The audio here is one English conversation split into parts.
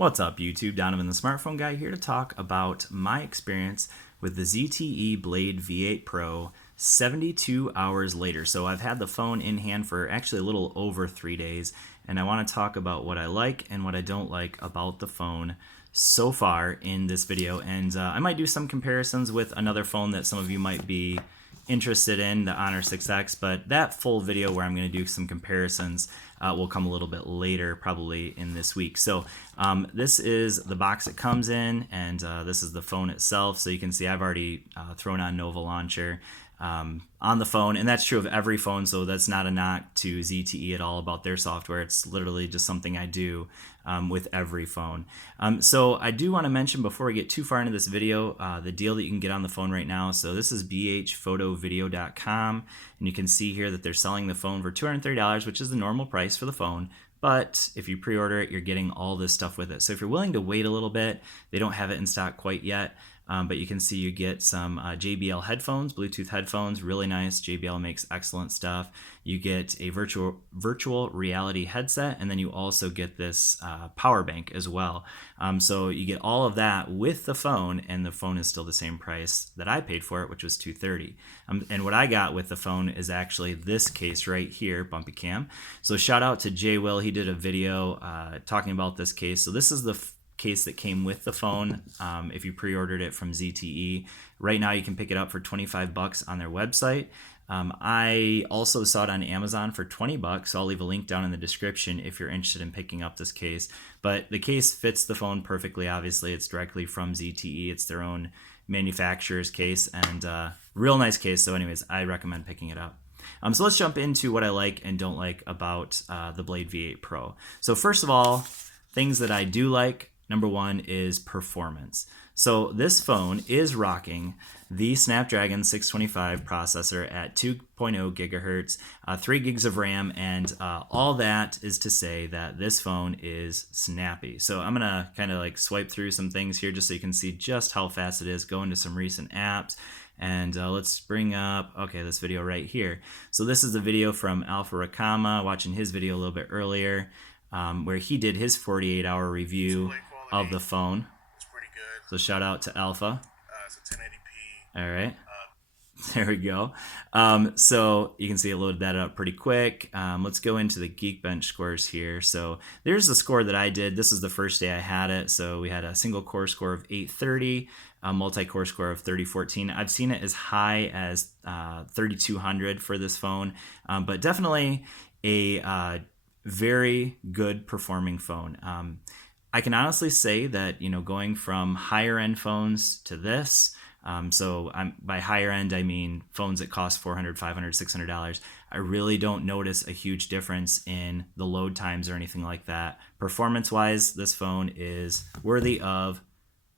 What's up YouTube, Donovan the Smartphone Guy here to talk about my experience with the ZTE Blade V8 Pro 72 hours later. So I've had the phone in hand for actually a little over 3 days, and I want to talk about what I like and what I don't like about the phone so far in this video. And I might do some comparisons with another phone that some of you might be interested in, the Honor 6X, but that full video where I'm going to do some comparisons will come a little bit later, probably in this week. So this is the box it comes in, and this is the phone itself. So you can see I've already thrown on Nova Launcher on the phone, and that's true of every phone, so that's not a knock to ZTE at all about their software. It's literally just something I do with every phone. So I do want to mention before we get too far into this video, the deal that you can get on the phone right now. So this is bhphotovideo.com, and you can see here that they're selling the phone for $230, which is the normal price for the phone. But if you pre-order it, you're getting all this stuff with it. So if you're willing to wait a little bit, they don't have it in stock quite yet. But you can see you get some JBL headphones, Bluetooth headphones, really nice. JBL makes excellent stuff. You get a virtual reality headset, and then you also get this power bank as well. So you get all of that with the phone, and the phone is still the same price that I paid for it, which was $230. And what I got with the phone is actually this case right here, Bumpy Cam. So shout out to Jay Will. He did a video talking about this case. So this is the case that came with the phone. If you pre-ordered it from ZTE, right now you can pick it up for 25 bucks on their website. I also saw it on Amazon for 20 bucks, so I'll leave a link down in the description if you're interested in picking up this case. But the case fits the phone perfectly. Obviously, it's directly from ZTE. It's their own manufacturer's case, and real nice case. So anyways, I recommend picking it up. So let's jump into what I like and don't like about the Blade V8 Pro. So first of all, things that I do like. Number one is performance. So this phone is rocking the Snapdragon 625 processor at 2.0 gigahertz, 3 gigs of RAM, and all that is to say that this phone is snappy. So I'm gonna kind of like swipe through some things here just so you can see just how fast it is. Go into some recent apps. And let's bring up, okay, this video right here. So this is a video from Alpha Rakama, watching his video a little bit earlier, where he did his 48-hour review of the phone. It's pretty good. So shout out to Alpha. It's a 1080p. All right. There we go. So you can see it loaded that up pretty quick. Let's go into the Geekbench scores here. So there's the score that I did. This is the first day I had it. So we had a single core score of 830, a multi-core score of 3014. I've seen it as high as 3200 for this phone, but definitely a very good performing phone. I can honestly say that, going from higher end phones to this, so by higher end, I mean phones that cost $400, $500, $600. I really don't notice a huge difference in the load times or anything like that. Performance wise, this phone is worthy of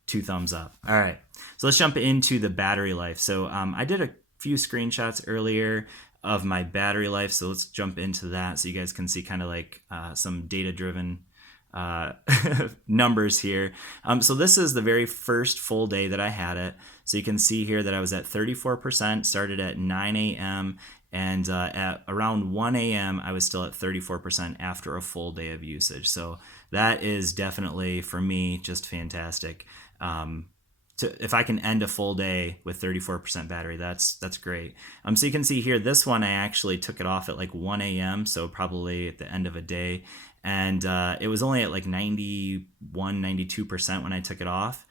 2 thumbs up. All right, so let's jump into the battery life. So I did a few screenshots earlier of my battery life. So let's jump into that so you guys can see kind of like some data driven numbers here. So this is the very first full day that I had it. So you can see here that I was at 34%, started at 9 a.m. and at around 1 a.m. I was still at 34% after a full day of usage. So that is definitely, for me, just fantastic. If I can end a full day with 34% battery, that's great. So you can see here, this one I actually took it off at like 1 a.m., so probably at the end of a day. And it was only at like 91, 92% when I took it off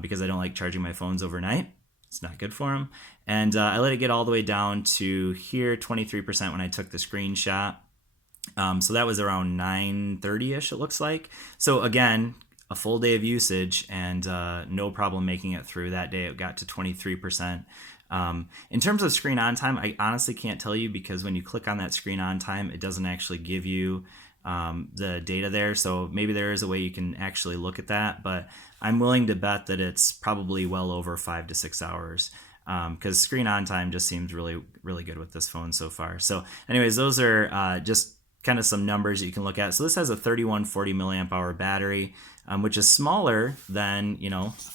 because I don't like charging my phones overnight. It's not good for them. And I let it get all the way down to here, 23% when I took the screenshot. So that was around 9:30-ish, it looks like. So again, a full day of usage and no problem making it through. That day it got to 23%. In terms of screen on time, I honestly can't tell you because when you click on that screen on time, it doesn't actually give you the data there. So maybe there is a way you can actually look at that, but I'm willing to bet that it's probably well over 5 to 6 hours because screen on time just seems really, really good with this phone so far. So anyways, those are just kind of some numbers you can look at. So this has a 3140 milliamp hour battery, which is smaller than,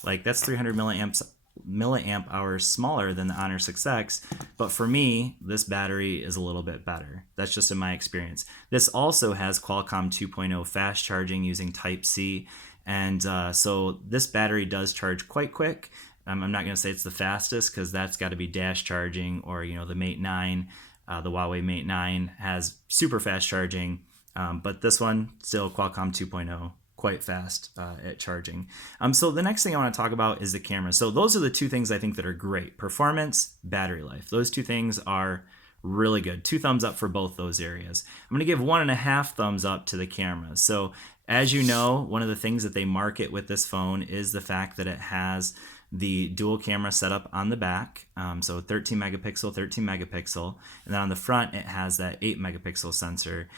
like that's 300 milliamps milliamp hours smaller than the Honor 6X, but for me, this battery is a little bit better. That's just in my experience. This also has Qualcomm 2.0 fast charging using Type-C, and so this battery does charge quite quick. I'm not going to say it's the fastest because that's got to be dash charging, or the Mate 9, the Huawei Mate 9 has super fast charging, but this one still Qualcomm 2.0. Quite fast at charging. So the next thing I want to talk about is the camera. So those are the two things I think that are great: performance, battery life. Those two things are really good. 2 thumbs up for both those areas. I'm going to give 1.5 thumbs up to the camera. So as you know, one of the things that they market with this phone is the fact that it has the dual camera setup on the back. So 13 megapixel, 13 megapixel. And then on the front, it has that 8 megapixel sensor.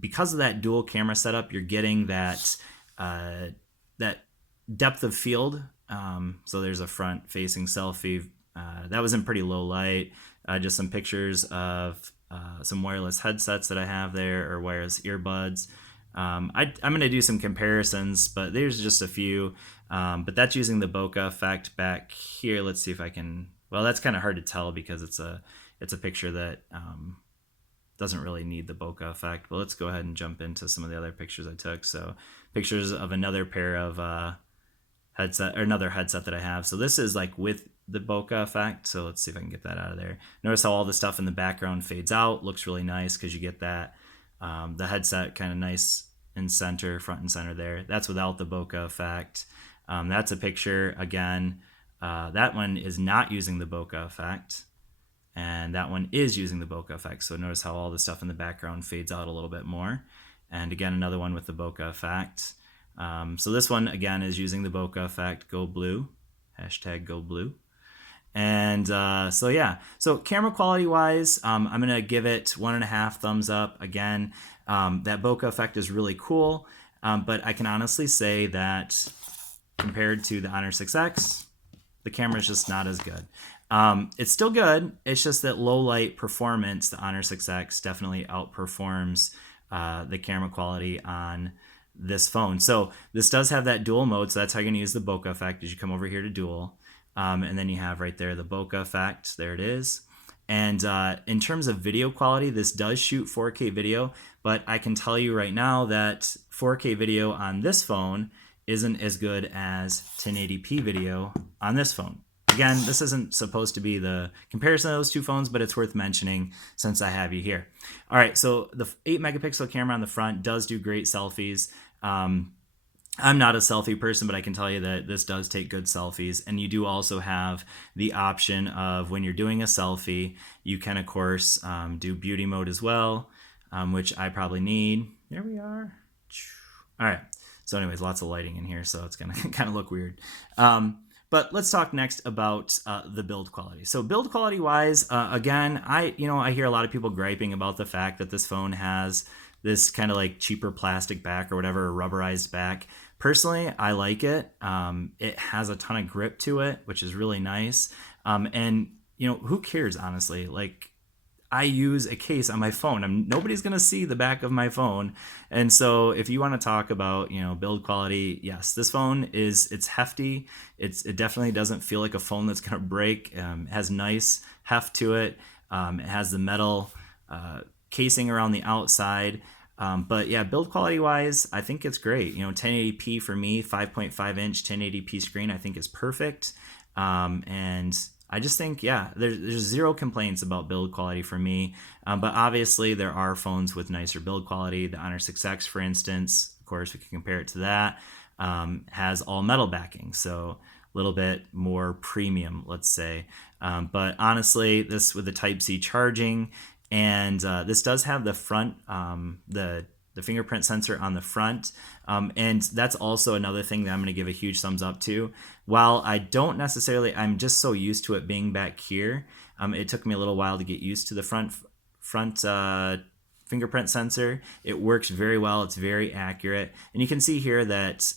Because of that dual camera setup, you're getting that depth of field. So there's a front-facing selfie. That was in pretty low light. Just some pictures of some wireless headsets that I have there, or wireless earbuds. I'm going to do some comparisons, but there's just a few. But that's using the bokeh effect back here. Let's see if I can. Well, that's kind of hard to tell because it's a picture that doesn't really need the bokeh effect. But let's go ahead and jump into some of the other pictures I took. So pictures of another pair of another headset that I have. So this is like with the bokeh effect. So let's see if I can get that out of there. Notice how all the stuff in the background fades out. Looks really nice because you get that the headset kind of nice in center, front and center there. That's without the bokeh effect. That's a picture again. That one is not using the bokeh effect. And that one is using the bokeh effect. So notice how all the stuff in the background fades out a little bit more. And again, another one with the bokeh effect. So this one, again, is using the bokeh effect. Go blue. Hashtag go blue. And so yeah. So camera quality wise, I'm going to give it 1.5 thumbs up. Again, that bokeh effect is really cool. But I can honestly say that compared to the Honor 6X, the camera is just not as good. It's still good. It's just that low light performance, the Honor 6X definitely outperforms the camera quality on this phone. So this does have that dual mode. So that's how you're going to use the bokeh effect, is you come over here to dual. And then you have right there the bokeh effect. There it is. And in terms of video quality, this does shoot 4K video. But I can tell you right now that 4K video on this phone isn't as good as 1080p video on this phone. Again, this isn't supposed to be the comparison of those two phones, but it's worth mentioning since I have you here. All right, so the 8 megapixel camera on the front does do great selfies. I'm not a selfie person, but I can tell you that this does take good selfies. And you do also have the option of, when you're doing a selfie, you can, of course, do beauty mode as well, which I probably need. There we are. All right. So anyways, lots of lighting in here, so it's going to kind of look weird. But let's talk next about the build quality. So build quality wise, again, I hear a lot of people griping about the fact that this phone has this kind of like cheaper plastic back or whatever, rubberized back. Personally, I like it. It has a ton of grip to it, which is really nice. And who cares, honestly? Like, I use a case on my phone. Nobody's going to see the back of my phone. And so if you want to talk about, build quality, yes, this phone it's hefty. It definitely doesn't feel like a phone that's going to break. It has nice heft to it. It has the metal casing around the outside. But yeah, build quality wise, I think it's great. 1080p for me, 5.5 inch 1080p screen, I think is perfect. And I just think, yeah, there's zero complaints about build quality for me. But obviously there are phones with nicer build quality. The Honor 6X, for instance, of course, we can compare it to that, has all metal backing. So a little bit more premium, let's say. But honestly, this with the Type-C charging, and this does have the front, the fingerprint sensor on the front. And that's also another thing that I'm going to give a huge thumbs up to. While I don't necessarily, I'm just so used to it being back here. It took me a little while to get used to the front fingerprint sensor. It works very well. It's very accurate. And you can see here that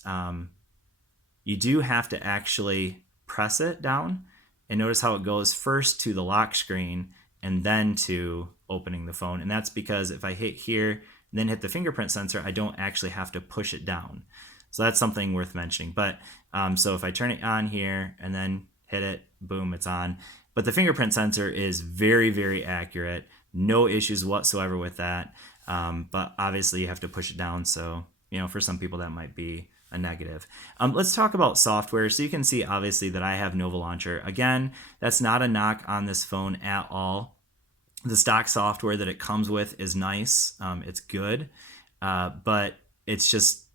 you do have to actually press it down. And notice how it goes first to the lock screen and then to opening the phone. And that's because if I hit here, then hit the fingerprint sensor, I don't actually have to push it down. So that's something worth mentioning. But so if I turn it on here and then hit it, boom, it's on. But the fingerprint sensor is very, very accurate. No issues whatsoever with that. But obviously you have to push it down. So, for some people that might be a negative. Let's talk about software. So you can see obviously that I have Nova Launcher. Again, that's not a knock on this phone at all. The stock software that it comes with is nice. It's good. But it's just,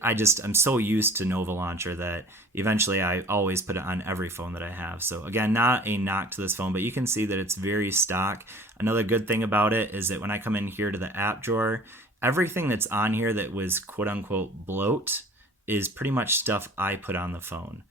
I'm so used to Nova Launcher that eventually I always put it on every phone that I have. So again, not a knock to this phone, but you can see that it's very stock. Another good thing about it is that when I come in here to the app drawer, everything that's on here that was quote unquote bloat is pretty much stuff I put on the phone.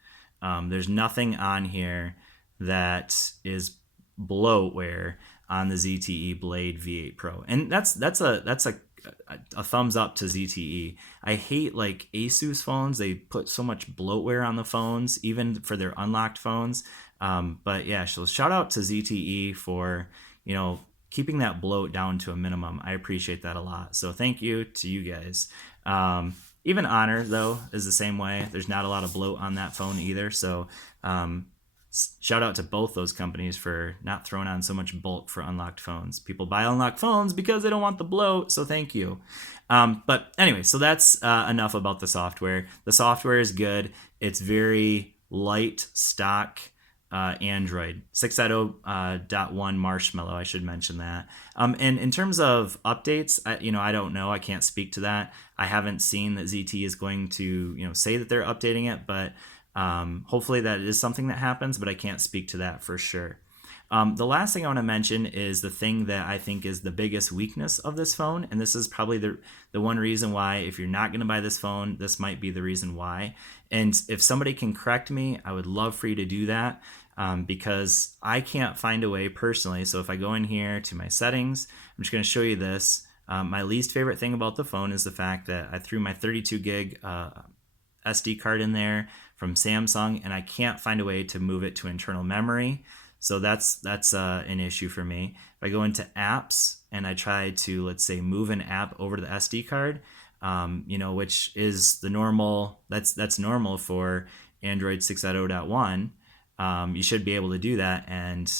There's nothing on here that is bloatware on the ZTE Blade V8 Pro. And that's a thumbs up to ZTE. I hate like Asus phones. They put so much bloatware on the phones, even for their unlocked phones. But yeah, so shout out to ZTE for, keeping that bloat down to a minimum. I appreciate that a lot. So thank you to you guys. Even Honor, though, is the same way. There's not a lot of bloat on that phone either. So shout out to both those companies for not throwing on so much bulk for unlocked phones. People buy unlocked phones because they don't want the bloat, so thank you. But anyway, so that's enough about the software. The software is good. It's very light, stock Android. 6.0.1 Marshmallow, I should mention that. And in terms of updates, I don't know. I can't speak to that. I haven't seen that ZT is going to, say that they're updating it, but hopefully that is something that happens, but I can't speak to that for sure. The last thing I want to mention is the thing that I think is the biggest weakness of this phone, and this is probably the one reason why, if you're not going to buy this phone, this might be the reason why. And if somebody can correct me, I would love for you to do that, because I can't find a way personally. So if I go in here to my settings, I'm just going to show you this. My least favorite thing about the phone is the fact that I threw my 32 gig SD card in there from Samsung, and I can't find a way to move it to internal memory. So that's an issue for me. If I go into apps and I try to, let's say, move an app over to the SD card, which is the normal, that's normal for Android 6.0.1, you should be able to do that, and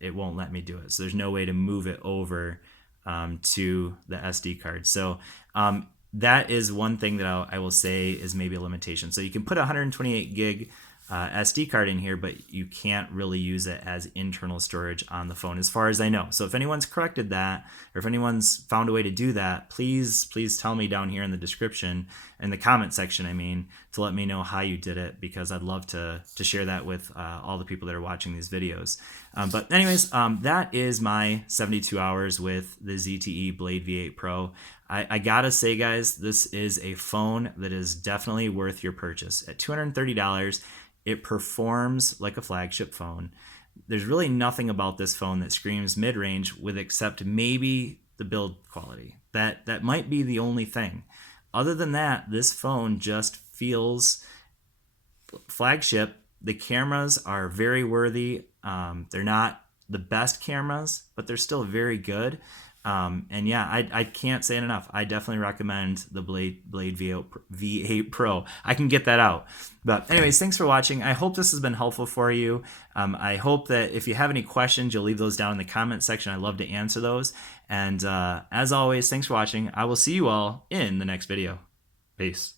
it won't let me do it. So there's no way to move it over to the SD card. So that is one thing that I will say is maybe a limitation. So you can put a 128 gig SD card in here, but you can't really use it as internal storage on the phone, as far as I know. So if anyone's corrected that, or if anyone's found a way to do that, please tell me down here in the description, in the comment section, to let me know how you did it, because I'd love to share that with all the people that are watching these videos. But anyways, that is my 72 hours with the ZTE Blade V8 Pro. I gotta say, guys, this is a phone that is definitely worth your purchase. At $230, it performs like a flagship phone. There's really nothing about this phone that screams mid-range, with except maybe the build quality. That might be the only thing. Other than that, this phone just feels flagship. The cameras are very worthy. They're not the best cameras, but they're still very good. And yeah, I can't say it enough. I definitely recommend the Blade V8 Pro. I can get that out. But anyways, thanks for watching. I hope this has been helpful for you. I hope that if you have any questions, you'll leave those down in the comment section. I love to answer those. And as always, thanks for watching. I will see you all in the next video. Peace.